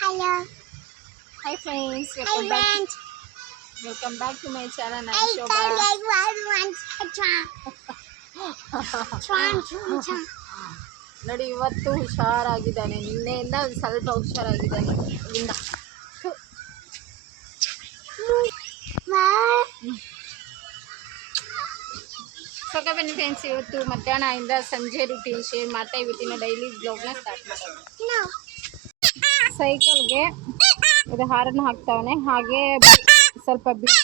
Hello. Hi friends, Hi welcome back, friends. welcome back to my channel. I'm I Shobha. one one Tron. Tron, Tron, Tron. ನೋಡಿ ಇವತ್ತು ಹುಷಾರಾಗಿದ್ದಾನೆ ನಿನ್ನೆಯಿಂದ ಒಂದು ಸ್ವಲ್ಪ ಹುಷಾರಾಗಿದ್ದಾನೆ ಇಲ್ಲಿಂದ ಸೊಕ್ಕ ಬನ್ನಿ ಫ್ರೆಂಡ್ಸ್ ಇವತ್ತು ಮಧ್ಯಾಹ್ನದಿಂದ ಸಂಜೆ ರುಟೀನ್ ಶೇರ್ ಮಾಡ್ತಾ ಇವತ್ತಿನ ಡೈಲಿ ಬ್ಲಾಗ್ನ ಸ್ಟಾರ್ಟ್ No. ಸೈಕಲ್ಗೆ ಇದು ಹಾರನ್ನು ಹಾಕ್ತಾವನೆ. ಹಾಗೆ ಸ್ವಲ್ಪ ಬೀಟ್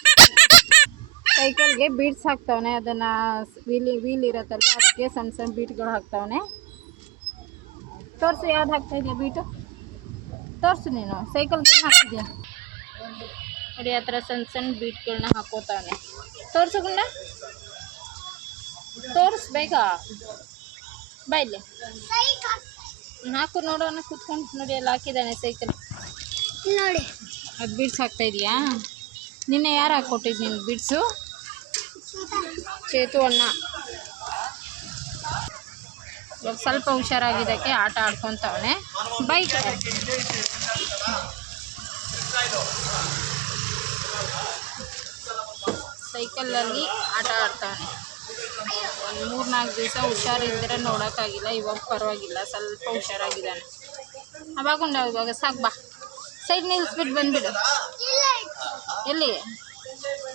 ಸೈಕಲ್ಗೆ ಬೀಡ್ಸ್ ಹಾಕ್ತಾವನೆ. ಅದನ್ನು ವೀಲ್ ವೀಲ್ ಇರತ್ತಲ್ಲ ಅದಕ್ಕೆ ಸಣ್ಣ ಸಣ್ಣ ಬೀಟ್ಗಳು ಹಾಕ್ತಾವನೆ. ತೋರಿಸು ಯಾವ್ದು ಹಾಕ್ತಾ ಇದೆಯಾ ಬೀಟು ತೋರಿಸು ನೀನು. ಸೈಕಲ್ಗೆ ಗೆ ಹಾಕ್ತಿದ್ಯಾ? ನೋಡಿ ಆ ಥರ ಸಣ್ಣ ಸಣ್ಣ ಬೀಟ್ಗಳನ್ನ ಹಾಕೋತಾವನೆ. ತೋರಿಸು ಗುಂಡ. ತೋರಿಸ್ ಬೇಗ. ಬೈಲೆ ಹಾಕು ನೋಡೋಣ ಕುತ್ಕೊಂಡು ನೋಡಿ ಎಲ್ಲ ಹಾಕಿದ್ದಾನೆ ಸೈಕಲ್. ನೋಡಿ. ಅದು ಬಿಡ್ಸ್ ಹಾಕ್ತಾ ಇದೆಯಾ? ನಿನ್ನೆ ಯಾರು ಹಾಕ್ಕೊಟ್ಟಿದ್ದು ನಿನ್ನ ಬಿಡ್ಸು? ಚೇತು ಅಣ್ಣ. ಇವಾಗ ಸ್ವಲ್ಪ ಹುಷಾರಾಗಿದ್ದಕ್ಕೆ ಆಟ ಆಡ್ಕೊತವನೆ. ಬೈಕ್ ಸೈಕಲಲ್ಲಿ ಆಟ ಆಡ್ತಾವನೆ. ಒಂದು ಮೂರು ನಾಲ್ಕು ದಿವಸ ಹುಷಾರಿದ್ದರೆ ನೋಡೋಕ್ಕಾಗಿಲ್ಲ, ಇವಾಗ ಪರವಾಗಿಲ್ಲ, ಸ್ವಲ್ಪ ಹುಷಾರಾಗಿದ್ದಾನೆ. ಅವಾಗುಂಡ ಇವಾಗ ಸಾಕು ಬಾ. ಸೈಡ್ ನಿಲ್ಲಿಸ್ಬಿಟ್ಟು ಬಂದ್ಬಿಡು. ಎಲ್ಲಿ?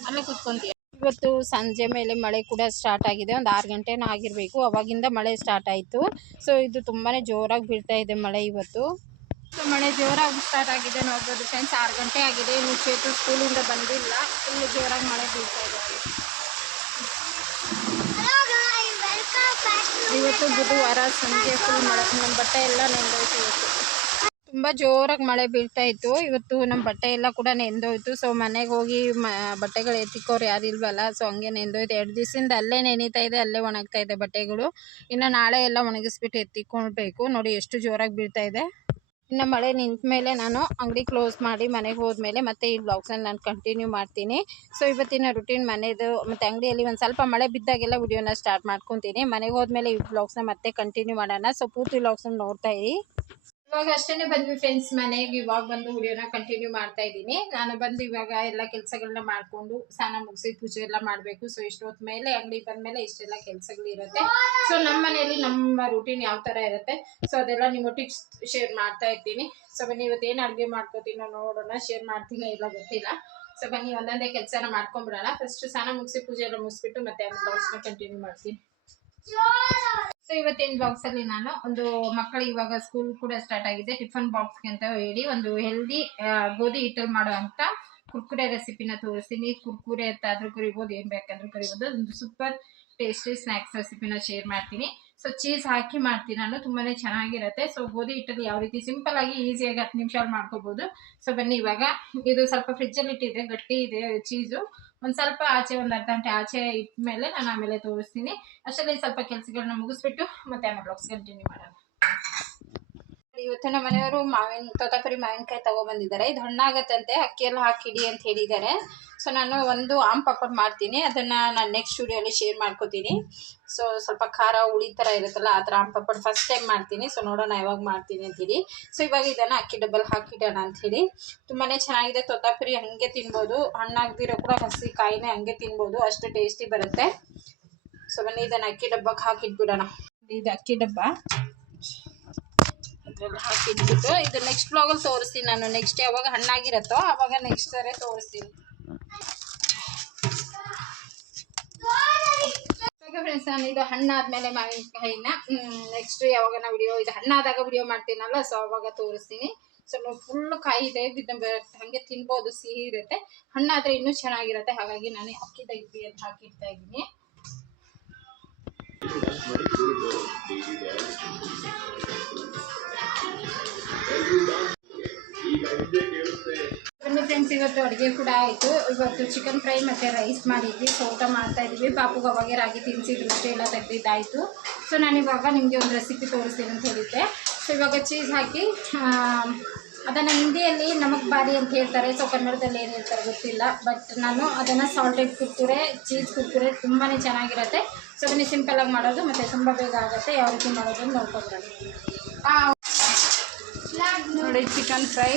ಅಲ್ಲೇ ಕೂತ್ಕೊಂತೀಯ. ಇವತ್ತು ಸಂಜೆ ಮೇಲೆ ಮಳೆ ಕೂಡ ಸ್ಟಾರ್ಟ್ ಆಗಿದೆ, ಒಂದು ಆರು ಗಂಟೆನೂ ಆಗಿರಬೇಕು. ಅವಾಗಿಂದ ಮಳೆ ಸ್ಟಾರ್ಟ್ ಆಯಿತು. ಸೊ ಇದು ತುಂಬಾ ಜೋರಾಗಿ ಬೀಳ್ತಾ ಇದೆ ಮಳೆ ಇವತ್ತು. ಮಳೆ ಜೋರಾಗಿ ಸ್ಟಾರ್ಟ್ ಆಗಿದೆ ನೋಡ್ಬೋದು ಫ್ರೆಂಡ್ಸ್ ಆರು ಗಂಟೆ ಆಗಿದೆ. ಇನ್ನು ಚೇತು ಸ್ಕೂಲಿಂದ ಬಂದಿಲ್ಲ. ಫುಲ್ ಜೋರಾಗಿ ಮಳೆ ಬೀಳ್ತಾ ಇವತ್ತು ಬುಧವಾರ ಸಂಜೆ ಫುಲ್ ಮಳೆ. ನಮ್ಮ ಬಟ್ಟೆ ಎಲ್ಲ ನೆಂದೋಯ್ತು ಇವತ್ತು. ತುಂಬ ಜೋರಾಗಿ ಮಳೆ ಬೀಳ್ತಾ ಇತ್ತು. ಇವತ್ತು ನಮ್ಮ ಬಟ್ಟೆ ಎಲ್ಲ ಕೂಡ ನೆಂದೋಯ್ತು. ಸೊ ಮನೆಗೆ ಹೋಗಿ ಮ, ಬಟ್ಟೆಗಳು ಎತ್ತಿಕ್ಕೋರು ಯಾರು ಇಲ್ವಲ್ಲ ಸೊ ಹಂಗೆ ನೆಂದೋಯ್ತು. ಎರಡು ದಿವಸದಿಂದ ಅಲ್ಲೇ ನೆನೀತಾ ಇದೆ, ಅಲ್ಲೇ ಒಣಗ್ತಾ ಇದೆ ಬಟ್ಟೆಗಳು. ಇನ್ನು ನಾಳೆ ಎಲ್ಲ ಒಣಗಿಸ್ಬಿಟ್ಟು ಎತ್ತಿಕೊಳ್ಬೇಕು. ನೋಡಿ, ಎಷ್ಟು ಜೋರಾಗಿ ಬೀಳ್ತಾ ಇದೆ. ಇನ್ನು ಮಳೆ ನಿಂತ ಮೇಲೆ ನಾನು ಅಂಗಡಿ ಕ್ಲೋಸ್ ಮಾಡಿ ಮನೆಗೆ ಹೋದ್ಮೇಲೆ ಮತ್ತೆ ಈ ಬ್ಲಾಗ್ಸನ್ನು ನಾನು ಕಂಟಿನ್ಯೂ ಮಾಡ್ತೀನಿ. ಸೊ ಇವತ್ತಿನ ರುಟೀನ್ ಮನೆದು ಮತ್ತು ಅಂಗಡಿಯಲ್ಲಿ ಒಂದು ಸ್ವಲ್ಪ ಮಳೆ ಬಿದ್ದಾಗೆಲ್ಲ ವಿಡಿಯೋನ ಸ್ಟಾರ್ಟ್ ಮಾಡ್ಕೊತೀನಿ. ಮನೆಗೆ ಹೋದ್ಮೇಲೆ ಈ ಬ್ಲಾಗ್ಸ್ನ ಮತ್ತೆ ಕಂಟಿನ್ಯೂ ಮಾಡೋಣ. ಸೊ ಪೂರ್ತಿ ಬ್ಲಾಗ್ಸನ್ನು ನೋಡ್ತಾ ಇರಿ. ಇವಾಗ ಅಷ್ಟೇ ಬಂದ್ವಿ ಫ್ರೆಂಡ್ಸ್ ಮನೆಗೆ. ಇವಾಗ ಬಂದು ವಿಡಿಯೋನ ಕಂಟಿನ್ಯೂ ಮಾಡ್ತಾ ಇದ್ದೀನಿ. ನಾನು ಬಂದು ಇವಾಗ ಎಲ್ಲ ಕೆಲಸಗಳನ್ನ ಮಾಡಿಕೊಂಡು ಸ್ನಾನ ಮುಗಿಸಿ ಪೂಜೆ ಎಲ್ಲ ಮಾಡಬೇಕು. ಸೊ ಇಷ್ಟೊತ್ತ ಮೇಲೆ ಅಂಗಡಿ ಬಂದಮೇಲೆ ಇಷ್ಟೆಲ್ಲ ಕೆಲಸಗಳು ಇರುತ್ತೆ. ಸೊ ನಮ್ಮ ಮನೆಯಲ್ಲಿ ನಮ್ಮ ರೂಟೀನ್ ಯಾವ ಥರ ಇರುತ್ತೆ? ಸೊ ಅದೆಲ್ಲ ನಿಮ್ಮೊಟ್ಟಿಗೆ ಶೇರ್ ಮಾಡ್ತಾ ಇರ್ತೀನಿ. ಸೊ ಬನ್ನಿ, ಇವತ್ತು ಏನು ಅಡುಗೆ ಮಾಡ್ಕೋತೀನೋ ನೋಡೋಣ. ಶೇರ್ ಮಾಡ್ತೀನೋ ಇಲ್ಲ ಗೊತ್ತಿಲ್ಲ. ಸೊ ಬನ್ನಿ, ಒಂದೊಂದೇ ಕೆಲಸನ ಮಾಡ್ಕೊಂಬಿಡೋಣ. ಫಸ್ಟ್ ಸ್ನಾನ ಮುಗಿಸಿ ಪೂಜೆ ಎಲ್ಲ ಮುಗಿಸ್ಬಿಟ್ಟು ಮತ್ತೆ ಬ್ಲೌಸ್ನ ಕಂಟಿನ್ಯೂ ಮಾಡ್ತೀನಿ. ಸೊ ಇವತ್ತಿನ ಬಾಕ್ಸ್ ಅಲ್ಲಿ ನಾನು ಒಂದು ಮಕ್ಕಳು ಇವಾಗ ಸ್ಕೂಲ್ ಕೂಡ ಸ್ಟಾರ್ಟ್ ಆಗಿದೆ. ಟಿಫನ್ ಬಾಕ್ಸ್ಗೆ ಅಂತ ಹೇಳಿ ಒಂದು ಹೆಲ್ದಿ ಗೋಧಿ ಹಿಟ್ಟಲ್ಲಿ ಅಂತ ಕುರ್ಕುರೆ ರೆಸಿಪಿನ ತೋರಿಸ್ತೀನಿ. ಕುರ್ಕುರೆ ಅಂತ ಆದ್ರೂ ಕರಿಬೋದು, ಏನ್ ಬೇಕಾದ್ರೂ ಕರಿಬೋದು. ಒಂದು ಸೂಪರ್ ಟೇಸ್ಟಿ ಸ್ನಾಕ್ಸ್ ರೆಸಿಪಿನ ಶೇರ್ ಮಾಡ್ತೀನಿ. ಸೊ ಚೀಸ್ ಹಾಕಿ ಮಾಡ್ತೀನಿ ನಾನು. ತುಂಬಾನೇ ಚೆನ್ನಾಗಿರುತ್ತೆ. ಸೊ ಗೋಧಿ ಹಿಟ್ಟಲ್ಲಿ ಯಾವ ರೀತಿ ಸಿಂಪಲ್ ಆಗಿ ಈಸಿಯಾಗಿ ಹತ್ತು ನಿಮಿಷ ಮಾಡ್ಕೋಬಹುದು ಸೊ ಬನ್ನಿ ಇವಾಗ. ಇದು ಸ್ವಲ್ಪ ಫ್ರಿಜ್ಜಲ್ಲಿ ಇಟ್ಟಿದೆ ಗಟ್ಟಿ ಇದೆ ಚೀಸು ಒಂದು ಸ್ವಲ್ಪ ಆಚೆ ಒಂದು ಅರ್ಧ ಗಂಟೆ ಆಚೆ ಇಟ್ಮೇಲೆ ನಾನು ಆಮೇಲೆ ತೋರಿಸ್ತೀನಿ. ಅಷ್ಟರಲ್ಲಿ ಸ್ವಲ್ಪ ಕೆಲಸಗಳನ್ನ ಮುಗಿಸ್ಬಿಟ್ಟು ಮತ್ತೆ ಆಮೇಲೆ ಬ್ಲಾಗ್ಸ್ ಕಂಟಿನ್ಯೂ ಮಾಡೋಣ. ಇವತ್ತು ನಮ್ಮ ಮನೆಯವರು ಮಾವಿನ ತೋತಾಪುರಿ ಮಾವಿನಕಾಯಿ ತಗೊಬಂದಿದ್ದಾರೆ ಇದು ಹಣ್ಣಾಗತ್ತಂತೆ, ಅಕ್ಕಿಯಲ್ಲಿ ಹಾಕಿಡಿ ಅಂತ ಹೇಳಿದ್ದಾರೆ. ಸೊ ನಾನು ಒಂದು ಆಮ್ ಪಾಪಡ್ ಮಾಡ್ತೀನಿ. ಅದನ್ನು ನಾನು ನೆಕ್ಸ್ಟ್ ಸ್ಟುಡಿಯೋಲಿ ಶೇರ್ ಮಾಡ್ಕೋತೀನಿ. ಸೊ ಸ್ವಲ್ಪ ಖಾರ ಹುಳಿ ಥರ ಇರುತ್ತಲ್ಲ, ಆ ಥರ ಆಮ್ ಪಾಪಡ್ ಫಸ್ಟ್ ಟೈಮ್ ಮಾಡ್ತೀನಿ. ಸೊ ನೋಡೋಣ ಯಾವಾಗ ಮಾಡ್ತೀನಿ ಅಂತೇಳಿ ಸೊ ಇವಾಗ ಇದನ್ನು ಅಕ್ಕಿ ಡಬ್ಬಲ್ ಹಾಕಿಡೋಣ ಅಂಥೇಳಿ ತುಂಬಾ ಚೆನ್ನಾಗಿದೆ ತೋತಾಪುರಿ ಹಂಗೆ ತಿನ್ಬೋದು. ಹಣ್ಣಾಗ್ದಿರೋ ಕೂಡ ಹಸಿ ಕಾಯಿನೇ ಹಂಗೆ ತಿನ್ಬೋದು. ಅಷ್ಟು ಟೇಸ್ಟಿ ಬರುತ್ತೆ. ಸೊ ಬನ್ನಿ, ಇದನ್ನು ಅಕ್ಕಿ ಡಬ್ಬಕ್ಕೆ ಹಾಕಿಟ್ಬಿಡೋಣ. ಇದು ಅಕ್ಕಿ ಡಬ್ಬ. ಅದ್ರಲ್ಲಿ ತಿನ್ಬಿಟ್ಟು ಇದು ನೆಕ್ಸ್ಟ್ ಬ್ಲಾಗಲ್ಲಿ ತೋರಿಸ್ತೀನಿ ನಾನು. ನೆಕ್ಸ್ಟ್ ಯಾವಾಗ ಹಣ್ಣಾಗಿರತ್ತೋ ಆವಾಗ ನೆಕ್ಸ್ಟ್ ಸರಿ ತೋರಿಸ್ತೀನಿ. ಫ್ರೆಂಡ್ಸ್ ನಾನು ಇದು ಹಣ್ಣಾದ್ಮೇಲೆ ಮಾವಿನಕಾಯಿನ ನೆಕ್ಸ್ಟ್ ಯಾವಾಗ ನಾವು ವಿಡಿಯೋ ಇದು ಹಣ್ಣಾದಾಗ ವಿಡಿಯೋ ಮಾಡ್ತೀನಲ್ಲ ಸೊ ಅವಾಗ ತೋರಿಸ್ತೀನಿ. ಸೊ ಫುಲ್ ಕಾಯಿ ಇದೆ ಹಂಗೆ ತಿನ್ಬೋದು, ಸಿಹಿ ಇರುತ್ತೆ. ಹಣ್ಣಾದ್ರೆ ಇನ್ನೂ ಚೆನ್ನಾಗಿರುತ್ತೆ, ಹಾಗಾಗಿ ನಾನು ಅಕ್ಕಿ ಅಂತ ಹಾಕಿಡ್ತಾ ಇದ್ದೀನಿ. ಬನ್ನಿ ಫ್ರೆಂಡ್ಸ್ ಇವತ್ತು ಅಡುಗೆ ಕೂಡ ಆಯಿತು. ಇವತ್ತು ಚಿಕನ್ ಫ್ರೈ ಮತ್ತು ರೈಸ್ ಮಾಡಿದ್ವಿ. ಸೊ ಊಟ ಮಾಡ್ತಾ ಇದ್ವಿ. ಪಾಪುಗೆ ಅವಾಗೆ ರಾಗಿ ತಿನ್ನಿಸಿದ್ರು ಮತ್ತೆ ಎಲ್ಲ ತೆಗ್ದಿದ್ದಾಯಿತು. ಸೊ ನಾನು ಇವಾಗ ನಿಮಗೆ ಒಂದು ರೆಸಿಪಿ ತೋರಿಸ್ತೀನಿ ಅಂತ ಹೇಳಿದ್ದೆ. ಸೊ ಇವಾಗ ಚೀಸ್ ಹಾಕಿ ಅದನ್ನು ಹಿಂದಿಯಲ್ಲಿ ನಮಕ್ ಬಾರಿ ಅಂತ ಹೇಳ್ತಾರೆ. ಸೊ ಕನ್ನಡದಲ್ಲಿ ಏನು ಹೇಳ್ತಾರೆ ಗೊತ್ತಿಲ್ಲ. ಬಟ್ ನಾನು ಅದನ್ನು ಸಾಲ್ಟೆಡ್ ಕುರ್ಕುರೆ ಚೀಸ್ ಕುರ್ಕುರೆ ತುಂಬಾ ಚೆನ್ನಾಗಿರುತ್ತೆ. ಸೊ ಸಿಂಪಲ್ ಸಿಂಪಲಾಗಿ ಮಾಡೋದು. ಮತ್ತು ತುಂಬ ಬೇಗ ಆಗುತ್ತೆ. ಯಾವ ರೀತಿ ಮಾಡೋದು ಹಾಂ ನೋಡಿ ಚಿಕನ್ ಫ್ರೈ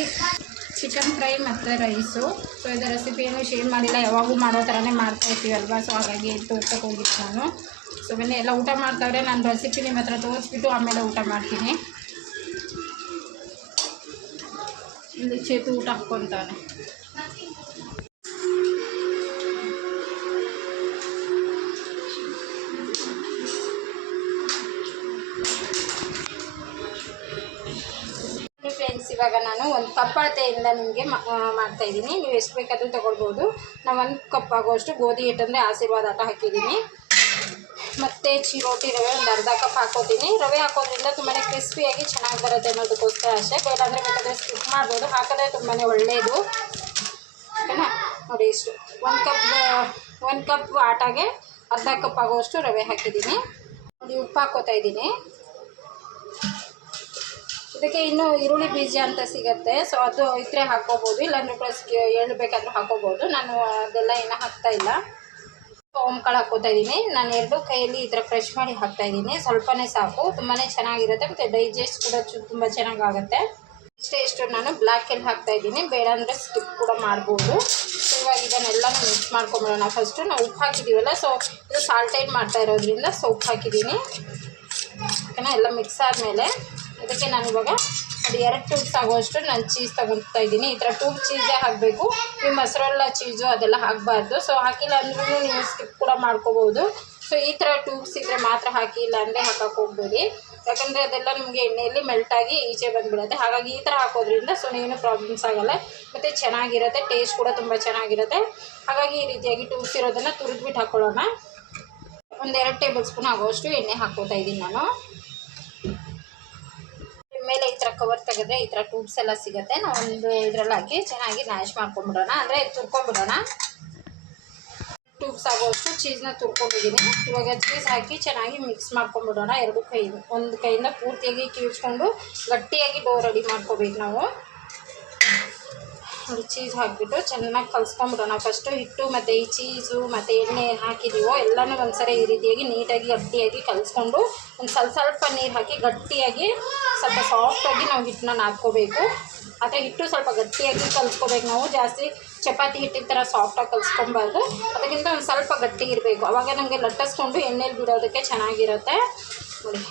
ಚಿಕನ್ ಫ್ರೈ ಮತ್ತು ರೈಸು ಸೊ ಇದು ರೆಸಿಪಿ ಶೇರ್ ಮಾಡಿಲ್ಲ. ಯಾವಾಗೂ ಮಾಡೋ ಥರನೇ ಇರ್ತೀವಲ್ವ ಸೊ ಹಾಗಾಗಿ ತೋರ್ಸಕ್ಕೆ ಹೋಗಿತ್ತು ನಾನು. ಸೊ ಬನ್ನಿ, ಎಲ್ಲ ಊಟ ಮಾಡ್ತಾವ್ರೆ. ನಾನು ರೆಸಿಪಿ ನಿಮ್ಮ ಹತ್ರ ತೋರಿಸ್ಬಿಟ್ಟು ಆಮೇಲೆ ಊಟ ಮಾಡ್ತೀನಿ. ಇಲ್ಲಿ ಚೇತು ಊಟ ಹಾಕ್ಕೊತಾನೆ. ಇವಾಗ ನಾನು ಒಂದು ಕಪ್ ಅಳತೆಯಿಂದ ನಿಮಗೆ ಮಾಡ್ತಾ ಇದ್ದೀನಿ. ನೀವು ಎಷ್ಟು ಬೇಕಾದರೂ ತೊಗೊಳ್ಬೋದು. ನಾನು ಒಂದು ಕಪ್ ಆಗೋಷ್ಟು ಗೋಧಿ ಹಿಟ್ಟಂದರೆ ಆಶೀರ್ವಾದ ಆಟ ಹಾಕಿದ್ದೀನಿ. ಮತ್ತು ಚಿರೋಟಿ ರವೆ ಒಂದು ಅರ್ಧ ಕಪ್ ಹಾಕೋತೀನಿ. ರವೆ ಹಾಕೋದ್ರಿಂದ ತುಂಬಾ ಕ್ರಿಸ್ಪಿಯಾಗಿ ಚೆನ್ನಾಗಿ ಬರುತ್ತೆ ಅನ್ನೋದಕ್ಕೋಸ್ಕರ ಅಷ್ಟೇ. ಬೇಡಂದರೆ ಬೇಕಾದರೆ ಸ್ಕಿಪ್ ಮಾಡ್ಬೋದು. ಹಾಕಿದ್ರೆ ತುಂಬಾ ಒಳ್ಳೆಯದು ಓಕೆನಾ? ನೋಡಿ ಇಷ್ಟು. ಒಂದು ಕಪ್ ಒಂದು ಕಪ್ ಆಟಾಗೆ ಅರ್ಧ ಕಪ್ ಆಗೋಷ್ಟು ರವೆ ಹಾಕಿದ್ದೀನಿ. ನೋಡಿ ಉಪ್ಪು ಹಾಕೋತಾ ಇದ್ದೀನಿ. ಇದಕ್ಕೆ ಇನ್ನೂ ಈರುಳ್ಳಿ ಬೀಜ ಅಂತ ಸಿಗುತ್ತೆ. ಸೊ ಅದು ಇದ್ರೆ ಹಾಕೋಬೋದು. ಇಲ್ಲಾಂದ್ರೆ ಪ್ಲಸ್ ಎಳ್ಳು ಬೇಕಾದರೂ ಹಾಕೋಬೋದು. ನಾನು ಅದೆಲ್ಲ ಏನೂ ಹಾಕ್ತಾ ಇಲ್ಲ. ಓಂಕಾಳು ಹಾಕೋತಾ ಇದ್ದೀನಿ. ನಾನು ಎರಡು ಕೈಯಲ್ಲಿ ಈ ಫ್ರೆಶ್ ಮಾಡಿ ಹಾಕ್ತಾ ಇದ್ದೀನಿ. ಸ್ವಲ್ಪನೇ ಸಾಕು. ತುಂಬಾ ಚೆನ್ನಾಗಿರುತ್ತೆ ಮತ್ತು ಡೈಜೆಸ್ಟ್ ಕೂಡ ಚು, ತುಂಬ ಚೆನ್ನಾಗಾಗುತ್ತೆ. ಇಷ್ಟೇ ಇಷ್ಟು ನಾನು ಬ್ಲ್ಯಾಕ್ ಎಲ್ಲಿ ಹಾಕ್ತಾ ಇದ್ದೀನಿ. ಬೇಡ ಅಂದರೆ ಸ್ಕಿಪ್ ಕೂಡ ಮಾಡ್ಬೋದು. ಇವಾಗ ಇದನ್ನೆಲ್ಲನೂ ಮಿಕ್ಸ್ ಮಾಡ್ಕೊಂಬಿಡೋಣ. ಫಸ್ಟು ನಾವು ಉಪ್ಪು ಹಾಕಿದ್ದೀವಲ್ಲ ಸೊ ಇದು ಸಾಲ್ಟೈಡ್ ಮಾಡ್ತಾ ಇರೋದ್ರಿಂದ ಸೊ ಉಪ್ಪು ಹಾಕಿದ್ದೀನಿ ಓಕೆನಾ? ಎಲ್ಲ ಮಿಕ್ಸ್ ಆದಮೇಲೆ ಇದಕ್ಕೆ ನಾನು ಇವಾಗ ಅದು ಎರಡು ಟ್ಯೂಬ್ಸ್ ಆಗುವಷ್ಟು ನಾನು ಚೀಸ್ ತಗೊತಾ ಇದ್ದೀನಿ. ಈ ಥರ ಟ್ಯೂಬ್ ಚೀಸೇ ಹಾಕಬೇಕು. ನೀವು ಮೊಸರಲ್ಲ ಚೀಸು ಅದೆಲ್ಲ ಹಾಕಬಾರ್ದು. ಸೊ ಹಾಕಿಲ್ಲ ಅಂದ್ರೂ ನೀವು ಸ್ಕಿಪ್ ಕೂಡ ಮಾಡ್ಕೋಬೋದು. ಸೊ ಈ ಥರ ಟ್ಯೂಬ್ಸ್ ಇದ್ದರೆ ಮಾತ್ರ ಹಾಕಿಲ್ಲ ಅಂದರೆ ಹಾಕಕ್ಕೆ ಹೋಗ್ಬೇಡಿ. ಯಾಕಂದರೆ ಅದೆಲ್ಲ ನಿಮಗೆ ಎಣ್ಣೆಯಲ್ಲಿ ಮೆಲ್ಟಾಗಿ ಈಚೆ ಬಂದುಬಿಡುತ್ತೆ. ಹಾಗಾಗಿ ಈ ಥರ ಹಾಕೋದ್ರಿಂದ ಸೊ ಏನು ಪ್ರಾಬ್ಲಮ್ಸ್ ಆಗಲ್ಲ. ಮತ್ತು ಚೆನ್ನಾಗಿರುತ್ತೆ. ಟೇಸ್ಟ್ ಕೂಡ ತುಂಬ ಚೆನ್ನಾಗಿರುತ್ತೆ. ಹಾಗಾಗಿ ಈ ರೀತಿಯಾಗಿ ಟ್ಯೂಬ್ಸ್ ಇರೋದನ್ನು ತುರಿದ್ಬಿಟ್ಟು ಹಾಕ್ಕೊಳ್ಳೋಣ ಒಂದೆರಡು ಟೇಬಲ್ ಸ್ಪೂನ್ ಆಗೋಷ್ಟು ಎಣ್ಣೆ ಹಾಕ್ಕೋತಾ ಇದ್ದೀನಿ ನಾನು. ಮೇಲೆ ಈ ಥರ ಕವರ್ ತೆಗೆದ್ರೆ ಈ ಥರ ಟ್ಯೂಬ್ಸ್ ಎಲ್ಲ ಸಿಗುತ್ತೆ. ನಾವು ಒಂದು ಇದ್ರಲ್ಲಿ ಹಾಕಿ ಚೆನ್ನಾಗಿ ಮ್ಯಾಶ್ ಮಾಡ್ಕೊಂಡ್ಬಿಡೋಣ. ಅಂದರೆ ತುರ್ಕೊಂಡ್ಬಿಡೋಣ. ಟ್ಯೂಬ್ಸ್ ಆಗೋಷ್ಟು ಚೀಸ್ನ ತುರ್ಕೊಂಡಿದ್ದೀನಿ ಇವಾಗ ಚೀಸ್ ಹಾಕಿ ಚೆನ್ನಾಗಿ ಮಿಕ್ಸ್ ಮಾಡ್ಕೊಂಡ್ಬಿಡೋಣ. ಎರಡು ಕೈ ಒಂದು ಕೈಯಿಂದ ಪೂರ್ತಿಯಾಗಿ ಕೀಳ್ಸ್ಕೊಂಡು ಗಟ್ಟಿಯಾಗಿ ಡೋ ರೆಡಿ ಮಾಡ್ಕೋಬೇಕು ನಾವು. ಒಂದು ಚೀಸ್ ಹಾಕಿಬಿಟ್ಟು ಚೆನ್ನಾಗಿ ಕಲಿಸ್ಕೊಂಬಿಡೋಣ. ಫಸ್ಟು ಹಿಟ್ಟು ಮತ್ತು ಈ ಚೀಸು ಮತ್ತು ಎಣ್ಣೆ ಹಾಕಿದ್ದೀವೋ ಎಲ್ಲನೂ ಒಂದ್ಸರಿ ಈ ರೀತಿಯಾಗಿ ನೀಟಾಗಿ ಗಟ್ಟಿಯಾಗಿ ಕಲಿಸ್ಕೊಂಡು ಒಂದು ಸ್ವಲ್ಪ ಸ್ವಲ್ಪ ನೀರು ಹಾಕಿ ಗಟ್ಟಿಯಾಗಿ ಸ್ವಲ್ಪ ಸಾಫ್ಟಾಗಿ ನಾವು ಹಿಟ್ಟನ್ನ ನಾದ್ಕೋಬೇಕು. ಆದರೆ ಹಿಟ್ಟು ಸ್ವಲ್ಪ ಗಟ್ಟಿಯಾಗಿ ಕಲಿಸ್ಕೋಬೇಕು ನಾವು. ಜಾಸ್ತಿ ಚಪಾತಿ ಹಿಟ್ಟಿನ ಥರ ಸಾಫ್ಟಾಗಿ ಕಲಿಸ್ಕೊಬಾರ್ದು. ಅದಕ್ಕಿಂತ ಒಂದು ಸ್ವಲ್ಪ ಗಟ್ಟಿ ಇರಬೇಕು. ಅವಾಗ ನಮಗೆ ಲಟ್ಟಿಸ್ಕೊಂಡು ಎಣ್ಣೆಲಿ ಬಿಡೋದಕ್ಕೆ ಚೆನ್ನಾಗಿರುತ್ತೆ. ನೋಡಿ,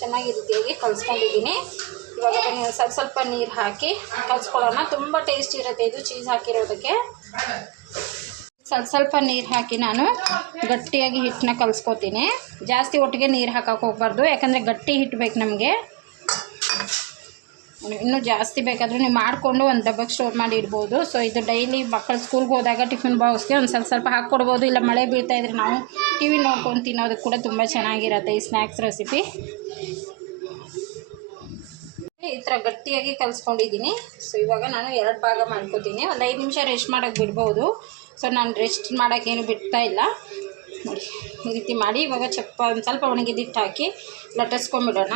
ಚೆನ್ನಾಗಿ ರೀತಿಯಾಗಿ ಕಲಿಸ್ಕೊಂಡಿದ್ದೀನಿ. ಇವಾಗ ಸ್ವಲ್ಪ ಸ್ವಲ್ಪ ನೀರು ಹಾಕಿ ಕಲಿಸ್ಕೊಳ್ಳೋಣ. ತುಂಬ ಟೇಸ್ಟ್ ಇರುತ್ತೆ ಇದು ಚೀಸ್ ಹಾಕಿರೋದಕ್ಕೆ. ಸ್ವಲ್ಪ ಸ್ವಲ್ಪ ನೀರು ಹಾಕಿ ನಾನು ಗಟ್ಟಿಯಾಗಿ ಹಿಟ್ಟನ್ನ ಕಲ್ಸ್ಕೊತೀನಿ. ಜಾಸ್ತಿ ಒಟ್ಟಿಗೆ ನೀರು ಹಾಕಕ್ಕೆ ಹೋಗ್ಬಾರ್ದು, ಯಾಕಂದರೆ ಗಟ್ಟಿ ಹಿಟ್ಟು ಬೇಕು ನಮಗೆ. ಇನ್ನೂ ಜಾಸ್ತಿ ಬೇಕಾದರೂ ನೀವು ಮಾಡಿಕೊಂಡು ಒಂದು ಡಬ್ಬಕ್ಕೆ ಸ್ಟೋರ್ ಮಾಡಿ ಇಡ್ಬೋದು. ಸೊ ಇದು ಡೈಲಿ ಮಕ್ಕಳು ಸ್ಕೂಲ್ಗೆ ಹೋದಾಗ ಟಿಫಿನ್ ಬಾಕ್ಸ್ಗೆ ಒಂದು ಸ್ವಲ್ಪ ಸ್ವಲ್ಪ ಹಾಕ್ಕೊಡ್ಬೋದು. ಇಲ್ಲ ಮಳೆ ಬೀಳ್ತಾಯಿದ್ರೆ ನಾವು ಟಿ ವಿ ನೋಡ್ಕೊಂಡು ತಿನ್ನೋದಕ್ಕೆ ಕೂಡ ತುಂಬ ಚೆನ್ನಾಗಿರುತ್ತೆ ಈ ಸ್ನ್ಯಾಕ್ಸ್ ರೆಸಿಪಿ ಈ ಥರ ಗಟ್ಟಿಯಾಗಿ ಕಲಿಸ್ಕೊಂಡಿದ್ದೀನಿ. ಸೊ ಇವಾಗ ನಾನು ಎರಡು ಭಾಗ ಮಾಡ್ಕೋತೀನಿ. ಒಂದು ಐದು ನಿಮಿಷ ರೆಸ್ಟ್ ಮಾಡೋಕ್ಕೆ ಬಿಡ್ಬೋದು. ಸೊ ನಾನು ರೆಸ್ಟ್ ಮಾಡೋಕ್ಕೇನು ಬಿಡ್ತಾ ಇಲ್ಲ. ನೋಡಿ, ಈ ರೀತಿ ಮಾಡಿ. ಇವಾಗ ಚಪ್ಪ, ಒಂದು ಸ್ವಲ್ಪ ಒಣಗಿದಿಟ್ಟು ಹಾಕಿ ಲಟ್ಟಿಸ್ಕೊಂಬಿಡೋಣ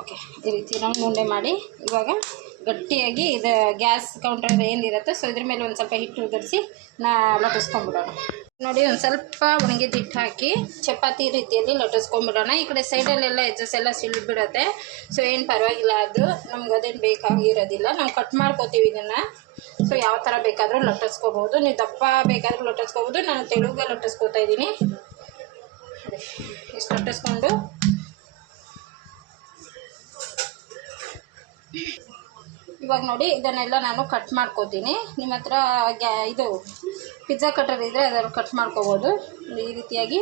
ಓಕೆ ಈ ರೀತಿ ನಾವು ಉಂಡೆ ಮಾಡಿ. ಇವಾಗ ಗಟ್ಟಿಯಾಗಿ ಇದು ಗ್ಯಾಸ್ ಕೌಂಟರ್ ಏನಿರುತ್ತೆ ಸೊ ಇದ್ರ ಮೇಲೆ ಒಂದು ಸ್ವಲ್ಪ ಹಿಟ್ಟು ಉದುರಿಸಿ ನಾ ಲಟ್ಟಿಸ್ಕೊಂಬಿಡೋಣ. ನೋಡಿ, ಒಂದು ಸ್ವಲ್ಪ ಒಣಗಿದ ಹಿಟ್ಟು ಹಾಕಿ ಚಪಾತಿ ರೀತಿಯಲ್ಲಿ ಲಟ್ಟಿಸ್ಕೊಂಬಿಡೋಣ. ಈ ಕಡೆ ಸೈಡಲ್ಲೆಲ್ಲ ಎಜ್ಜಸ್ ಎಲ್ಲ ಸಿಳ್ಬಿಡುತ್ತೆ. ಸೊ ಏನು ಪರವಾಗಿಲ್ಲ ಅದು ನಮ್ಗೆ ಅದೇನು ಬೇಕಾಗಿರೋದಿಲ್ಲ. ನಾವು ಕಟ್ ಮಾಡ್ಕೋತೀವಿ ಇದನ್ನು. ಸೊ ಯಾವ ಥರ ಬೇಕಾದರೂ ಲಟ್ಟಿಸ್ಕೋಬೋದು. ನೀವು ದಪ್ಪ ಬೇಕಾದರೂ ಲಟ್ಟಿಸ್ಕೋಬೋದು. ನಾನು ತೆಳುಗೆ ಲಟ್ಟಿಸ್ಕೋತಾ ಇದ್ದೀನಿ. ಇಷ್ಟು ಲಟ್ಟಿಸ್ಕೊಂಡು. ಇವಾಗ ನೋಡಿ, ಇದನ್ನೆಲ್ಲ ನಾನು ಕಟ್ ಮಾಡ್ಕೋತೀನಿ. ನಿಮ್ಮ ಹತ್ರ ಗ್ಯಾ, ಇದು ಪಿಜ್ಜಾ ಕಟರ್ ಇದ್ದರೆ ಅದನ್ನು ಕಟ್ ಮಾಡ್ಕೋಬೋದು. ಈ ರೀತಿಯಾಗಿ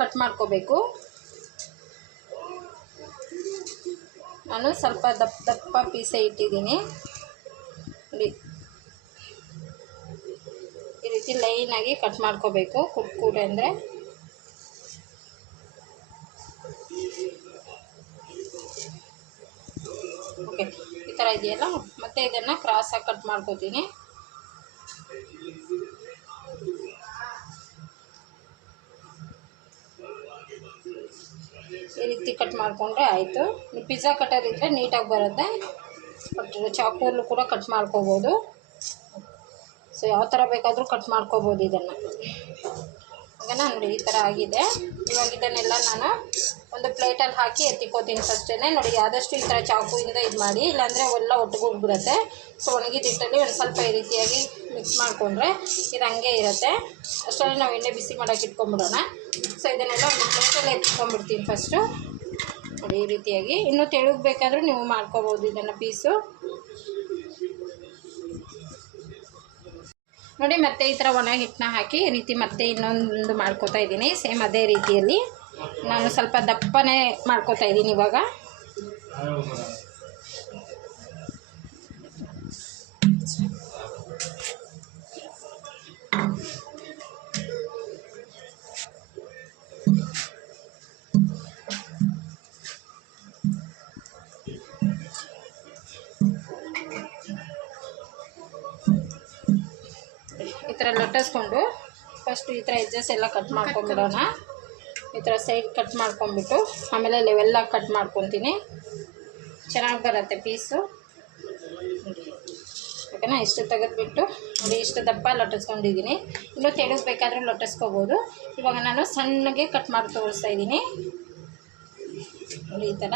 ಕಟ್ ಮಾಡ್ಕೋಬೇಕು. ನಾನು ಸ್ವಲ್ಪ ದಪ್ಪ ದಪ್ಪ ಪೀಸೆ ಇಟ್ಟಿದ್ದೀನಿ. ನೋಡಿ. ಈ ರೀತಿ ಲೈನಾಗಿ ಕಟ್ ಮಾಡ್ಕೋಬೇಕು ಕುಟ್ಕೂಡೆ ಅಂದರೆ. ಓಕೆ ಈ ಥರ ಇದೆಯಲ್ಲ? ಮತ್ತೆ ಇದನ್ನು ಕ್ರಾಸಾಗಿ ಕಟ್ ಮಾಡ್ಕೋತೀನಿ. ಈ ರೀತಿ ಕಟ್ ಮಾಡಿಕೊಂಡ್ರೆ ಆಯಿತು. ಪಿಜ್ಜಾ ಕಟರ್ ಇದ್ದರೆ ನೀಟಾಗಿ ಬರುತ್ತೆ. ಬಟ್ ಚಾಕುವಲ್ಲೂ ಕೂಡ ಕಟ್ ಮಾಡ್ಕೋಬೋದು. ಸೊ ಯಾವ ಥರ ಬೇಕಾದರೂ ಕಟ್ ಮಾಡ್ಕೋಬೋದು ಇದನ್ನು. ಈಗ ನೋಡಿ ಈ ಥರ ಆಗಿದೆ. ಇವಾಗ ಇದನ್ನೆಲ್ಲ ನಾನು ಒಂದು ಪ್ಲೇಟಲ್ಲಿ ಹಾಕಿ ಎತ್ತಿಕೋತೀನಿ ಫಸ್ಟೇ ನೋಡಿ, ಆದಷ್ಟು ಈ ಥರ ಚಾಕುವಿಂದ ಇದು ಮಾಡಿ, ಇಲ್ಲಾಂದರೆ ಎಲ್ಲ ಒಟ್ಟುಗೂಡ್ಬಿಡುತ್ತೆ ಸೊ ಒಣಗಿದಿಟ್ಟಲ್ಲಿ ಒಂದು ಸ್ವಲ್ಪ ಈ ರೀತಿಯಾಗಿ ಮಿಕ್ಸ್ ಮಾಡಿಕೊಂಡ್ರೆ ಇದು ಹಂಗೆ ಇರುತ್ತೆ. ಅಷ್ಟರಲ್ಲಿ ನಾವು ಎಣ್ಣೆ ಬಿಸಿ ಮಾಡೋಕೆ ಇಟ್ಕೊಂಡ್ಬಿಡೋಣ. ಸೊ ಇದನ್ನೆಲ್ಲ ಒಂದು ಪ್ಲೇಟಲ್ಲಿ ಎತ್ಕೊಂಡ್ಬಿಡ್ತೀನಿ ಫಸ್ಟು ನೋಡಿ, ಈ ರೀತಿಯಾಗಿ. ಇನ್ನೂ ತೆಳುಗ್ ಬೇಕಾದರೂ ನೀವು ಮಾಡ್ಕೋಬೋದು ಇದನ್ನು ಪೀಸು ನೋಡಿ, ಮತ್ತೆ ಈ ಥರ ಒಣ ಹಿಟ್ಟನ್ನ ಹಾಕಿ ಈ ರೀತಿ ಮತ್ತೆ ಇನ್ನೊಂದು ಮಾಡ್ಕೋತಾ ಇದ್ದೀನಿ. ಸೇಮ್ ಅದೇ ರೀತಿಯಲ್ಲಿ. ನಾನು ಸ್ವಲ್ಪ ದಪ್ಪನೇ ಮಾಡ್ಕೋತಾ ಇದ್ದೀನಿ ಇವಾಗ. ಈ ಥರ ಲಟ್ಟಿಸ್ಕೊಂಡು ಫಸ್ಟ್ ಈ ಥರ ಎಜ್ಜಸ್ ಎಲ್ಲ ಕಟ್ ಮಾಡ್ಕೊಂಡ್ಬಿಡೋಣ ಈ ಥರ ಸೈಡ್ ಕಟ್ ಮಾಡ್ಕೊಂಬಿಟ್ಟು ಆಮೇಲೆ ಲೆವೆಲ್ಲ ಕಟ್ ಮಾಡ್ಕೊತೀನಿ. ಚೆನ್ನಾಗಿ ಬರುತ್ತೆ ಪೀಸು. ಓಕೆನಾ? ಇಷ್ಟು ತೆಗೆದುಬಿಟ್ಟು ನೋಡಿ, ಇಷ್ಟು ದಪ್ಪ ಲಟ್ಟಿಸ್ಕೊಂಡಿದ್ದೀನಿ. ಇನ್ನು ತೆಗಿಸ್ಬೇಕಾದ್ರೆ ಲಟ್ಟಿಸ್ಕೋಬೋದು. ಇವಾಗ ನಾನು ಸಣ್ಣಗೆ ಕಟ್ ಮಾಡಿ ತೋರಿಸ್ತಾ ಇದ್ದೀನಿ. ನೋಡಿ, ಈ ಥರ.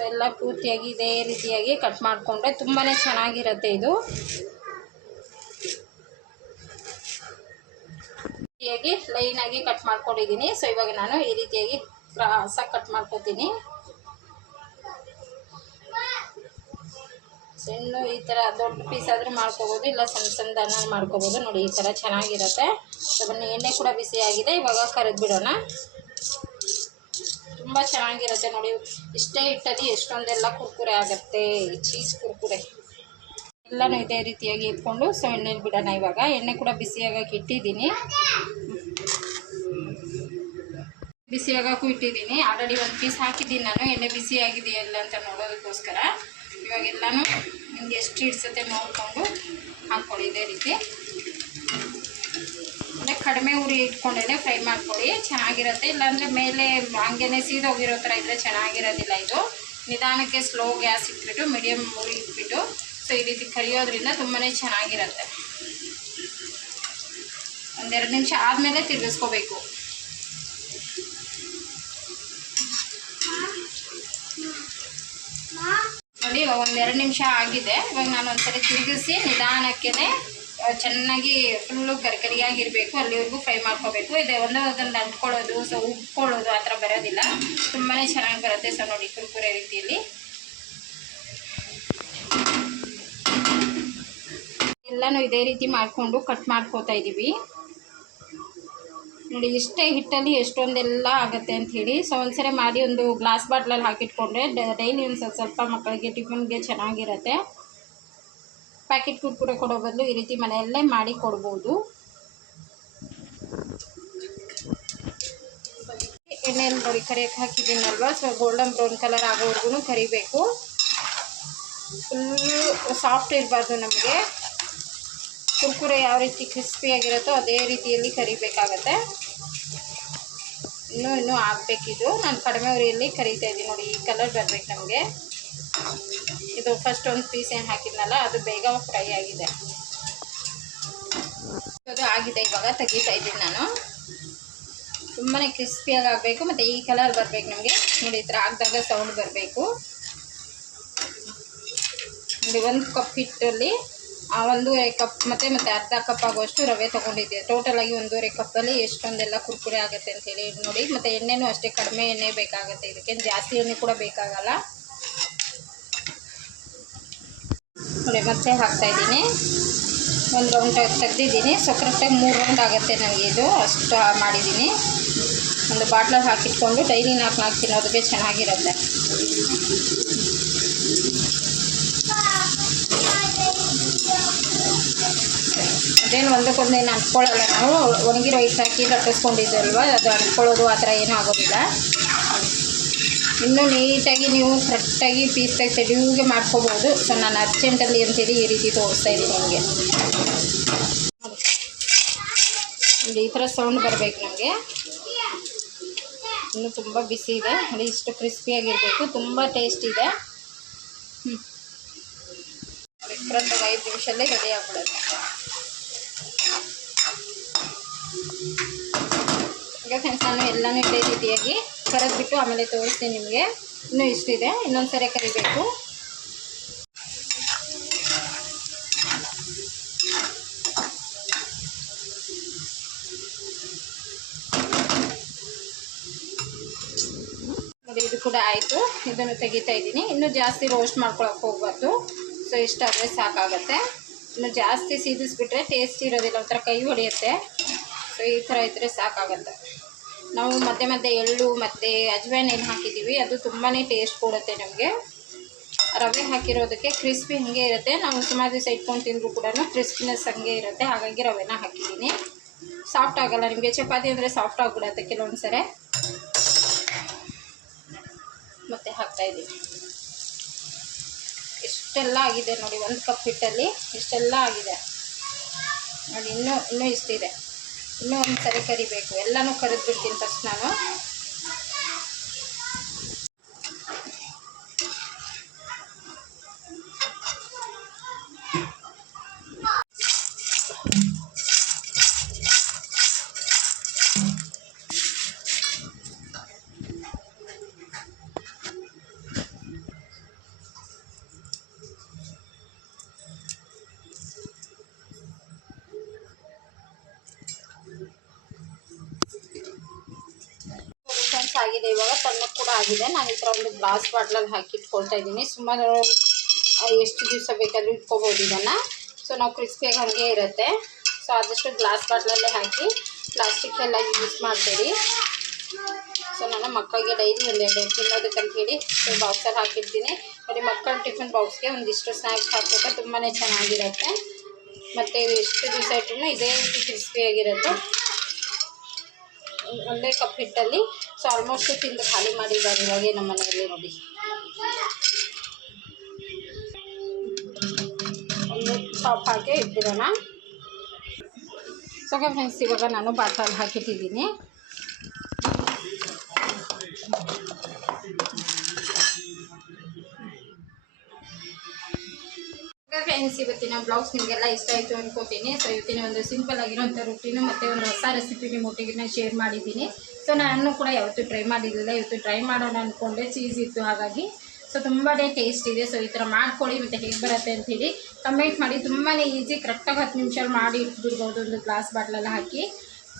ಸೊ ಎಲ್ಲ ಪೂರ್ತಿಯಾಗಿ ಇದೇ ರೀತಿಯಾಗಿ ಕಟ್ ಮಾಡಿಕೊಂಡ್ರೆ ತುಂಬಾ ಚೆನ್ನಾಗಿರುತ್ತೆ ಇದು. ರೀತಿಯಾಗಿ ಲೈನಾಗಿ ಕಟ್ ಮಾಡ್ಕೊಂಡಿದ್ದೀನಿ. ಸೊ ಇವಾಗ ನಾನು ಈ ರೀತಿಯಾಗಿ ಕ್ರಾಸಾಗಿ ಕಟ್ ಮಾಡ್ಕೊತೀನಿ. ಸಣ್ಣ ಈ ಥರ ದೊಡ್ಡ ಪೀಸ್ ಆದರೂ ಮಾಡ್ಕೋಬೋದು, ಇಲ್ಲ ಸಣ್ಣ ಸಣ್ಣದನ್ನ ಮಾಡ್ಕೋಬೋದು. ನೋಡಿ ಈ ಥರ ಚೆನ್ನಾಗಿರುತ್ತೆ. ಅದನ್ನು ಎಣ್ಣೆ ಕೂಡ ಬಿಸಿಯಾಗಿದೆ. ಇವಾಗ ಕರೆದು ಬಿಡೋಣ. ತುಂಬ ಚೆನ್ನಾಗಿರುತ್ತೆ ನೋಡಿ. ಇಷ್ಟೇ ಹಿಟ್ಟಲ್ಲಿ ಎಷ್ಟೊಂದೆಲ್ಲ ಕುರ್ಕುರೆ ಆಗುತ್ತೆ ಚೀಸ್ ಕುರ್ಕುರೆ. ಎಲ್ಲನೂ ಇದೇ ರೀತಿಯಾಗಿ ಇಟ್ಕೊಂಡು ಸೊ ಎಣ್ಣೆಲಿ ಬಿಡೋಣ ಇವಾಗ. ಎಣ್ಣೆ ಕೂಡ ಬಿಸಿಯಾಗಕ್ಕೆ ಇಟ್ಟಿದ್ದೀನಿ. ಬಿಸಿಯಾಗಕ್ಕೂ ಇಟ್ಟಿದ್ದೀನಿ. ಆಲ್ರೆಡಿ ಒಂದು ಪೀಸ್ ಹಾಕಿದ್ದೀನಿ ನಾನು. ಎಣ್ಣೆ ಬಿಸಿ ಆಗಿದೆಯಾ ಇಲ್ಲ ಅಂತ ನೋಡೋದಕ್ಕೋಸ್ಕರ. ಇವಾಗೆಲ್ಲನೂ ನಿಮ್ಗೆ ಎಷ್ಟು ಹಿಡ್ಸತ್ತೆ ನೋಡಿಕೊಂಡು ಹಾಕ್ಕೊಳ್ಳಿ ಇದೇ ರೀತಿ. ಕಡಿಮೆ ಉರಿ ಇಟ್ಕೊಂಡೇ ಫ್ರೈ ಮಾಡ್ಕೊಳ್ಳಿ. ಚೆನ್ನಾಗಿರುತ್ತೆ. ಇಲ್ಲಾಂದರೆ ಮೇಲೆ ಹಂಗೇನೆ ಸೀದೋಗಿರೋ ಥರ ಇದ್ದರೆ ಚೆನ್ನಾಗಿರೋದಿಲ್ಲ ಇದು. ನಿಧಾನಕ್ಕೆ ಸ್ಲೋ ಗ್ಯಾಸ್ ಇಟ್ಬಿಟ್ಟು ಮೀಡಿಯಮ್ ಉರಿ ಇಟ್ಬಿಟ್ಟು, ಸೊ ಈ ರೀತಿ ಕರಿಯೋದ್ರಿಂದ ತುಂಬಾ ಚೆನ್ನಾಗಿರುತ್ತೆ. ಒಂದೆರಡು ನಿಮಿಷ ಆದಮೇಲೆ ತಿರುಗಿಸ್ಕೋಬೇಕು. ನೋಡಿ, ಒಂದೆರಡು ನಿಮಿಷ ಆಗಿದೆ. ಇವಾಗ ನಾನು ಒಂದ್ಸರಿ ತಿರುಗಿಸಿ ನಿಧಾನಕ್ಕೆ ಚೆನ್ನಾಗಿ ಫುಲ್ಲು ಕರಿಕರಿಯಾಗಿರಬೇಕು, ಅಲ್ಲಿವರೆಗೂ ಫ್ರೈ ಮಾಡ್ಕೋಬೇಕು. ಇದೆ ಒಂದೇ ಅದನ್ನು ಅಂಟ್ಕೊಳ್ಳೋದು ಸೊ ಉಬ್ಕೊಳ್ಳೋದು ಆ ಥರ ಬರೋದಿಲ್ಲ. ತುಂಬಾ ಚೆನ್ನಾಗಿ ಬರುತ್ತೆ ಸೊ ನೋಡಿ ಕುರ್ಕುರೆ ರೀತಿಯಲ್ಲಿ. ಎಲ್ಲನೂ ಇದೇ ರೀತಿ ಮಾಡಿಕೊಂಡು ಕಟ್ ಮಾಡ್ಕೋತಾ ಇದ್ದೀವಿ ನೋಡಿ, ಇಷ್ಟೇ ಹಿಟ್ಟಲ್ಲಿ ಎಷ್ಟೊಂದೆಲ್ಲ ಆಗುತ್ತೆ ಅಂತ ಹೇಳಿ. ಸೊ ಒಂದ್ಸರಿ ಮಾಡಿ ಒಂದು ಗ್ಲಾಸ್ ಬಾಟ್ಲಲ್ಲಿ ಹಾಕಿಟ್ಕೊಂಡ್ರೆ ಡೈಲಿ ಒಂದು ಸ್ವಲ್ಪ ಸ್ವಲ್ಪ ಮಕ್ಕಳಿಗೆ ಟಿಫಿನ್ಗೆ ಚೆನ್ನಾಗಿರುತ್ತೆ. ಪ್ಯಾಕೆಟ್ ಕುರ್ಕುರೆ ಕೊಡೋ ಬದಲು ಈ ರೀತಿ ಮನೆಯಲ್ಲೇ ಮಾಡಿ ಕೊಡ್ಬೋದು. ಎಣ್ಣೆಯಲ್ಲಿ ನೋಡಿ ಕರಿಯಕ್ಕೆ ಹಾಕಿದ್ದೀನಲ್ವ ಸೊ ಗೋಲ್ಡನ್ ಬ್ರೌನ್ ಕಲರ್ ಆಗೋವರೆಗೂ ಕರಿಬೇಕು. ಫುಲ್ಲು ಸಾಫ್ಟ್ ಇರಬಾರ್ದು ನಮಗೆ. ಕುರ್ಕುರೆ ಯಾವ ರೀತಿ ಕ್ರಿಸ್ಪಿಯಾಗಿರುತ್ತೋ ಅದೇ ರೀತಿಯಲ್ಲಿ ಕರಿಬೇಕಾಗತ್ತೆ. ಇನ್ನೂ ಇನ್ನೂ ಆಗಬೇಕಿದು. ನಾನು ಕಡಿಮೆ ಉರಿಯಲ್ಲಿ ಕರಿತಾ ಇದ್ದೀನಿ ನೋಡಿ, ಈ ಕಲರ್ ಬರಬೇಕು ನಮಗೆ. ಇದು ಫಸ್ಟ್ ಒಂದು ಪೀಸ್ ಏನು ಹಾಕಿದ್ನಲ್ಲ, ಅದು ಬೇಗ ಫ್ರೈ ಆಗಿದೆ. ಅದು ಆಗಿದೆ ಇವಾಗ, ತೆಗಿತಾ ಇದ್ದೀನಿ ನಾನು. ತುಂಬಾ ಕ್ರಿಸ್ಪಿಯಾಗಿ ಆಗಬೇಕು, ಮತ್ತು ಈ ಕಲರ್ ಬರಬೇಕು ನಮಗೆ. ನೋಡಿ, ಈ ಥರ ಸೌಂಡ್ ಬರಬೇಕು. ನೋಡಿ ಒಂದು ಕಪ್ ಹಿಟ್ಟಲ್ಲಿ, ಆ ಒಂದೂವರೆ ಕಪ್ ಮತ್ತು ಮತ್ತು ಅರ್ಧ ಕಪ್ ಆಗುವಷ್ಟು ರವೆ ತೊಗೊಂಡಿದ್ದೆ. ಟೋಟಲಾಗಿ ಒಂದೂವರೆ ಕಪ್ಪಲ್ಲಿ ಎಷ್ಟೊಂದೆಲ್ಲ ಕುರ್ಕುರೆ ಆಗುತ್ತೆ ಅಂತೇಳಿ ನೋಡಿ, ಮತ್ತು ಎಣ್ಣೆನೂ ಅಷ್ಟೇ ಕಡಿಮೆ ಎಣ್ಣೆ ಬೇಕಾಗುತ್ತೆ. ಇದಕ್ಕೆ ಜಾಸ್ತಿ ಎಣ್ಣೆ ಕೂಡ ಬೇಕಾಗಲ್ಲ. ನೋಡಿ ಮತ್ತೆ ಹಾಕ್ತಾ ಇದ್ದೀನಿ. ಒಂದು ರೌಂಡ್ ತೆಗ್ದಿದ್ದೀನಿ. ಸೊ ಕರೆಕ್ಟಾಗಿ ಮೂರು ರೌಂಡ್ ಆಗುತ್ತೆ ನನಗೆ ಇದು. ಅಷ್ಟು ಮಾಡಿದ್ದೀನಿ. ಒಂದು ಬಾಟ್ಲಲ್ಲಿ ಹಾಕಿಟ್ಕೊಂಡು ಡೈಲಿ ನಾಲ್ಕು ನಾಲ್ಕು ತಿನ್ನೋದಕ್ಕೆ ಚೆನ್ನಾಗಿರುತ್ತೆ. ಅದೇನು ಒಂದಕ್ಕೊಂದೇನು ಅಂಟ್ಕೊಳ್ಳಲ್ಲ ನಾವು. ಒಣಗಿರೋ ಹಿಟ್ಟು ಹಾಕಿ ಲಟ್ಟಿಸ್ಕೊಂಡಿದ್ದಲ್ವ ಅದು ಅಂಟ್ಕೊಳ್ಳೋದು ಆ ಥರ ಏನೂ ಆಗೋದಿಲ್ಲ. ಇನ್ನೂ ನೀಟಾಗಿ ನೀವು ಕರೆಕ್ಟಾಗಿ ಪೀಸ್ಟಾಗಿ ತೆಳುವಿಗೆ ಮಾಡ್ಕೋಬೋದು. ಸೊ ನಾನು ಅರ್ಜೆಂಟಲ್ಲಿ ಅಂತೇಳಿ ಈ ರೀತಿ ತೋರಿಸ್ತಾ ಇದ್ದೀನಿ ನಿಮಗೆ. ಈ ಥರ ಸೌಂಡ್ ಬರಬೇಕು ನಮಗೆ ಇನ್ನೂ ತುಂಬ ಬಿಸಿ ಇದೆ. ನೋಡಿ, ಇಷ್ಟು ಕ್ರಿಸ್ಪಿಯಾಗಿರಬೇಕು ತುಂಬ ಟೇಸ್ಟ್ ಇದೆ. ಹ್ಞೂ ಒಂದು ಐದು ನಿಮಿಷಲ್ಲೇ ರೆಡಿ ಆಗ್ಬಿಡುತ್ತೆ. ಈಗ ಫ್ರೆಂಡ್ಸ್ ನಾನು ಎಲ್ಲನೂ ಇದೇ ರೀತಿಯಾಗಿ ಕರೆದ್ಬಿಟ್ಟು ಆಮೇಲೆ ತೋರಿಸ್ತೀನಿ ನಿಮಗೆ. ಇನ್ನೂ ಇಷ್ಟಿದೆ, ಇನ್ನೊಂದು ಸರಿ ಕರಿಬೇಕು. ಇದು ಕೂಡ ಆಯಿತು. ಇದನ್ನು ತೆಗಿತಾ ಇದ್ದೀನಿ. ಇನ್ನೂ ಜಾಸ್ತಿ ರೋಸ್ಟ್ ಮಾಡ್ಕೊಳಕ್ಕೆ ಹೋಗ್ಬಾರ್ದು. ಸೊ ಇಷ್ಟಾದರೆ ಸಾಕಾಗತ್ತೆ. ಇನ್ನು ಜಾಸ್ತಿ ಸೀದಿಸ್ಬಿಟ್ರೆ ಟೇಸ್ಟ್ ಇರೋದಿಲ್ಲ, ಒಂಥರ ಕೈ ಹೊಡೆಯುತ್ತೆ. ಸೊ ಈ ಥರ ಇದ್ದರೆ ಸಾಕಾಗತ್ತೆ. ನಾವು ಮತ್ತೆ ಮತ್ತೆ ಎಳ್ಳು ಮತ್ತು ಏನು ಹಾಕಿದ್ದೀವಿ, ಅದು ತುಂಬಾ ಟೇಸ್ಟ್ ಕೊಡುತ್ತೆ ನಮಗೆ. ರವೆ ಹಾಕಿರೋದಕ್ಕೆ ಕ್ರಿಸ್ಪಿ ಹಾಗೆ ಇರುತ್ತೆ. ನಾವು ಸುಮಾರು ದಿವಸ ಇಟ್ಕೊಂಡು ತಿಂದರೂ ಕೂಡ ಕ್ರಿಸ್ಪಿನೆಸ್ ಹಾಗೆ ಇರುತ್ತೆ. ಹಾಗಾಗಿ ರವೆನ ಹಾಕಿದ್ದೀನಿ. ಸಾಫ್ಟ್ ಆಗೋಲ್ಲ ನಿಮಗೆ. ಚಪಾತಿ ಅಂದರೆ ಸಾಫ್ಟ್ ಆಗಿಬಿಡುತ್ತೆ ಕೆಲವೊಂದು ಸರಿ ಮತ್ತೆ ಹಾಕ್ತಾ ಇದ್ದೀನಿ. ಇಷ್ಟೆಲ್ಲ ಆಗಿದೆ ನೋಡಿ, ಒಂದು ಕಪ್ ಹಿಟ್ಟಲ್ಲಿ. ಇಷ್ಟೆಲ್ಲ ಆಗಿದೆ. ನೋಡಿ, ಇನ್ನೂ ಇನ್ನೂ ಇಷ್ಟಿದೆ. ಇನ್ನೂ ಒಂದು ಸರಿ ಕರಿಬೇಕು ಎಲ್ಲನೂ ಕರಿದ್ಬಿಡ್ತೀನಿ ಫಸ್ಟ್ ನಾನು. ಗ್ಲಾಸ್ ಬಾಟ್ಲಲ್ಲಿ ಹಾಕಿ ಇಟ್ಕೊಳ್ತಾ ಇದ್ದೀನಿ. ಸುಮಾರು ಎಷ್ಟು ದಿವಸ ಬೇಕಾದರೂ ಇಟ್ಕೋಬೋದು ಇದನ್ನು. ಸೊ ನಾವು ಕ್ರಿಸ್ಪಿಯಾಗಿ ಹಾಗೆ ಇರುತ್ತೆ. ಸೊ ಆದಷ್ಟು ಗ್ಲಾಸ್ ಬಾಟ್ಲಲ್ಲೇ ಹಾಕಿ ಪ್ಲಾಸ್ಟಿಕ್ ಎಲ್ಲ ಯೂಸ್ ಮಾಡಬೇಡಿ. ಸೊ ನಾನು ಮಕ್ಕಳಿಗೆ ಡೈಲಿ ಒಂದೆರಡು ತಿನ್ನೋದಕ್ಕಂತ ಹೇಳಿ ಬಾಕ್ಸಲ್ಲಿ ಹಾಕಿರ್ತೀನಿ. ನೋಡಿ, ಮಕ್ಕಳ ಟಿಫಿನ್ ಬಾಕ್ಸ್ಗೆ ಒಂದಿಷ್ಟು ಸ್ನ್ಯಾಕ್ಸ್ ಹಾಕಿದ್ರೆ ತುಂಬಾ ಚೆನ್ನಾಗಿರುತ್ತೆ. ಮತ್ತು ಎಷ್ಟು ದಿವಸ ಇಟ್ಟರು ಇದೇ ರೀತಿ ಕ್ರಿಸ್ಪಿಯಾಗಿರುತ್ತೆ ಒಂದೇ ಕಪ್ ಹಿಟ್ಟಲ್ಲಿ ಸೊ ಆಲ್ಮೋಸ್ಟ್ ತಿಂದು ಖಾಲಿ ಮಾಡಿದ್ದಾರೆ ಇವಾಗೆ ನಮ್ಮ ಮನೆಯಲ್ಲಿ ನೋಡಿ. ಒಂದು ಟಾಪ್ ಹಾಕಿ ಇಟ್ಟಿರೋಣ. ಸೊ ಫ್ರೆಂಡ್ಸ್ ಇವಾಗ ನಾನು ಬಾಟಲ್ ಹಾಕಿಟ್ಟಿದ್ದೀನಿ. ಫ್ರೆಂಡ್ಸ್ ಇವತ್ತಿನ ಬ್ಲಾಗ್ಸ್ ನಿಮಗೆಲ್ಲ ಇಷ್ಟ ಆಯಿತು ಅಂದ್ಕೋತೀನಿ ಸೊ ಇವತ್ತಿನ ಒಂದು ಸಿಂಪಲ್ ಆಗಿರೋಂಥ ರೊಟ್ಟಿನೂ ಮತ್ತು ಒಂದು ಹೊಸ ರೆಸಿಪಿ ನಿಮ್ಮ ಒಟ್ಟಿಗೆ ಶೇರ್ ಮಾಡಿದ್ದೀನಿ. ಸೊ ನಾನು ಕೂಡ ಯಾವತ್ತೂ ಟ್ರೈ ಮಾಡಿರಲಿಲ್ಲ. ಇವತ್ತು ಟ್ರೈ ಮಾಡೋಣ ಅಂದ್ಕೊಂಡೆ ಚೀಸ್ ಇತ್ತು ಹಾಗಾಗಿ. ಸೊ ತುಂಬಾ ಟೇಸ್ಟ್ ಇದೆ. ಸೊ ಈ ಥರ ಮಾಡ್ಕೊಳ್ಳಿ. ಮತ್ತು ಹೇಗೆ ಬರುತ್ತೆ ಅಂಥೇಳಿ ಕಮೆಂಟ್ ಮಾಡಿ. ತುಂಬಾ ಈಸಿ ಕರೆಕ್ಟಾಗಿ ಹತ್ತು ನಿಮಿಷ ಮಾಡಿ ಇಟ್ಬಿಡ್ಬೋದು. ಒಂದು ಗ್ಲಾಸ್ ಬಾಟ್ಲೆಲ್ಲ ಹಾಕಿ.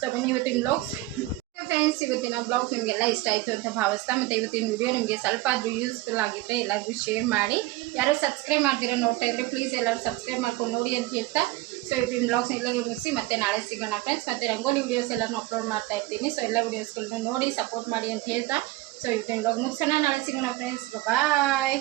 ಸೊ ಬನ್ನಿ ಇವತ್ತಿನ ಬ್ಲಾಗ್ಸ್. ಫ್ರೆಂಡ್ಸ್ ಇವತ್ತಿನ ಬ್ಲಾಗ್ ನಿಮಗೆಲ್ಲ ಇಷ್ಟ ಆಯಿತು ಅಂತ ಭಾವಿಸ್ತಾ, ಮತ್ತು ಇವತ್ತಿನ ವಿಡಿಯೋ ನಿಮಗೆ ಸ್ವಲ್ಪ ಆದರೂ ಯೂಸ್ಫುಲ್ ಆಗಿದ್ದರೆ ಎಲ್ಲರಿಗೂ ಶೇರ್ ಮಾಡಿ. ಯಾರು ಸಬ್ಸ್ಕ್ರೈಬ್ ಮಾಡ್ದಿರೋ ನೋಡ್ತಾ ಇದ್ರೆ ಪ್ಲೀಸ್ ಎಲ್ಲರೂ ಸಬ್ಸ್ಕ್ರೈಬ್ ಮಾಡ್ಕೊಂಡು ನೋಡಿ ಅಂತ ಹೇಳ್ತಾ. ಸೊ ಇವತ್ತಿನ ಬ್ಲಾಗ್ಸ್ ಎಲ್ಲರೂ ಮುಗಿಸಿ, ಮತ್ತೆ ನಾಳೆ ಸಿಗೋಣ ಫ್ರೆಂಡ್ಸ್ ಮತ್ತು ರಂಗೋಲಿ ವೀಡಿಯೋಸ್ ಎಲ್ಲರೂ ಅಪ್ಲೋಡ್ ಮಾಡ್ತಾ ಇರ್ತೀನಿ. ಸೊ ಎಲ್ಲ ವೀಡಿಯೋಸ್ಗಳನ್ನ ನೋಡಿ ಸಪೋರ್ಟ್ ಮಾಡಿ ಅಂತ ಹೇಳ್ತಾ. ಸೊ ಇವತ್ತಿನ ಬ್ಲಾಗ್ ಮುಗಿಸೋಣ, ನಾಳೆ ಸಿಗೋಣ ಫ್ರೆಂಡ್ಸ್ ಬಾಯ್